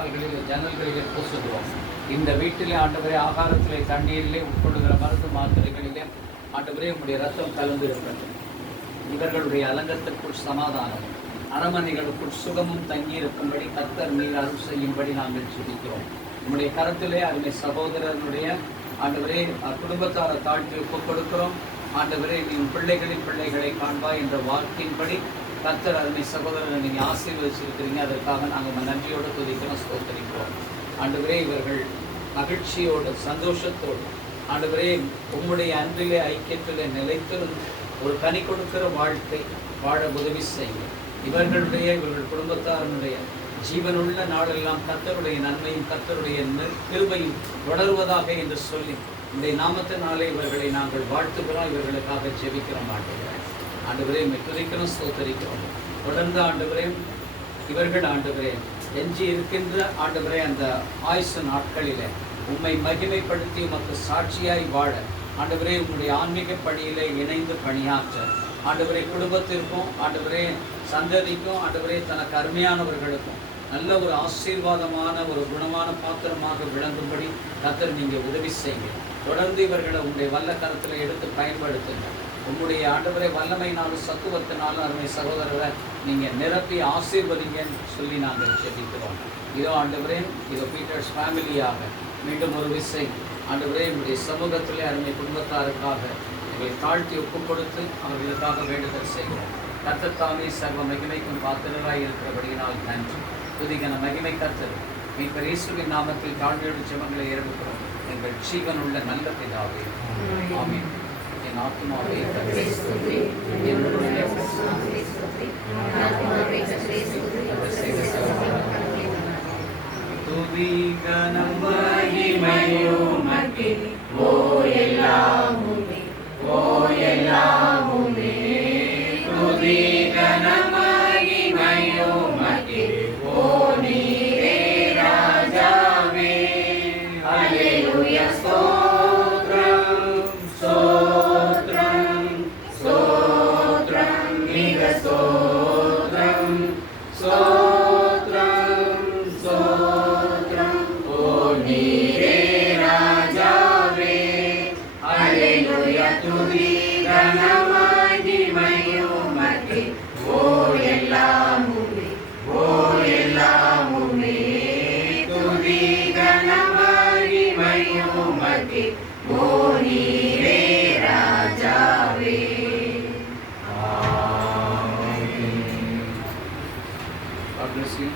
வாசக்கால்களில் ஜன்னல்களிலே பூசுகிறோம். இந்த வீட்டிலே ஆண்டவரே ஆகாரத்திலே தண்ணீரிலே உட்கொள்ளுகிற மருந்து மாத்திரைகளிலே ஆண்டவரே உங்களுடைய ரத்தம் கலந்து இருக்கட்டும். இவர்களுடைய அலங்கத்திற்குள் சமாதானம், அரமனைகளுக்குள் சுகமும் தங்கியிருக்கும்படி கர்த்தர் நீர் அருள் செய்யும்படி நாங்கள் சுதிக்கிறோம். உங்களுடைய கரத்திலே அருமை சகோதரனுடைய ஆண்டவரே குடும்பத்தார தாழ்த்தி ஒப்புக் கொடுக்கிறோம். ஆண்டவரே நீ பிள்ளைகளின் பிள்ளைகளை காண்பாய் என்ற வாக்கின்படி கர்த்தர் அருமை சகோதரனை நீங்கள் ஆசீர்வதிச்சிருக்கிறீங்க. அதற்காக நாங்கள் நன்றியோடு துதிக்கிறோம், ஸ்தோத்தரிக்கிறோம். ஆண்டவரே இவர்கள் மகிழ்ச்சியோடு சந்தோஷத்தோடு ஆண்டவரே உம்முடைய அன்பிலே ஐக்கியத்திலே நிலைத்திருந்து ஒரு கனி கொடுக்கிற வாழ்க்கை வாழ உதவி செய்யும். இவர்கள் குடும்பத்தாரனுடைய ஜீவனுள்ள நாளெல்லாம் கர்த்தருடைய நன்மையும் கர்த்தருடைய கிருபையும் தொடருவதாக என்று சொல்லி இந்த நாமத்தினாலே இவர்களை நாங்கள் வாழ்த்துகிறோம். இவர்களுக்காக ஜெபிக்கிறோம். ஆண்டவரே துதிக்கிறோம், ஸ்தோத்தரிக்கிறோம். தொடர்ந்து ஆண்டவரே இவர்கள் ஆண்டவரே எஞ்சி இருக்கின்ற ஆண்டவரே அந்த ஆயுசு நாட்களிலே உம்மை மகிமைப்படுத்தி உமக்கு சாட்சியாய் வாழ ஆண்டவரே உங்களுடைய ஆன்மீக பணியிலே இணைந்து பணியாற்ற ஆண்டவரே குடும்பத்திற்கும் ஆண்டவரே சந்ததிக்கும் ஆண்டவரே தனக்கு அருமையானவர்களுக்கும் நல்ல ஒரு ஆசீர்வாதமான ஒரு குணமான பாத்திரமாக விளங்கும்படி கர்த்தர் நீங்கள் உதவி செய்யுங்க. தொடர்ந்து இவர்களை உங்களுடைய வல்ல கரத்தில் எடுத்து பயன்படுத்துங்க. உங்களுடைய ஆண்டவரை வல்லமையினாலும் சத்துவத்தினாலும் அருமை சகோதரரை நீங்கள் நிரப்பி ஆசீர்வதிங்கன்னு சொல்லி நாங்கள் ஜெபிக்கிறோம். இதோ ஆண்டவரே இதோ பீட்டர்ஸ் ஃபேமிலியாக மீண்டும் ஒரு விசை ஆண்டவரே உங்களுடைய சமூகத்திலே அருமை குடும்பத்தாருக்காக எங்களை தாழ்த்தி ஒப்புக் கொடுத்து அவர்களுக்காக வேண்டுதல் செய்கிறோம். கர்த்தத்தாமே சர்வ மகிமைக்கும் பாத்திரராய் இருக்கிறபடியினால் நன்றி. புதிகன மகிமை கர்த்தர் மீட்பர் இயேசுவின் நாமத்தில் தாழ்மையோடு ஜெபங்களை ஏறெடுக்கிறோம். எங்கள் ஜீவனுள்ள நல்ல பிதாவே, ஆமென். என் ஆத்மாவே கர்த்தரை ஸ்துதி, என்னுடைய துதி கனம் மகிமையுமக்கே ஓ எல்லாமுமே துதி கனம் மகிமையுமக்கே ஓ நீரே ராஜாவே. அல்லேலூயா ஸ்தோத்ரம் ஸ்தோத்ரம் ஸ்தோத்ரம் மிக ஸ்தோத்ரம் ஸ்தோத்ரம் ஸ்தோத்ரம் ஓ நீரே ராஜாவே. அல்லேலூயா துதி கனம் மகிமையுமக்கே ஓ எல்லாமுமே துதி கனம் மகிமையுமக்கே ஓ நீரே ராஜாவே. ஆமென். God bless you.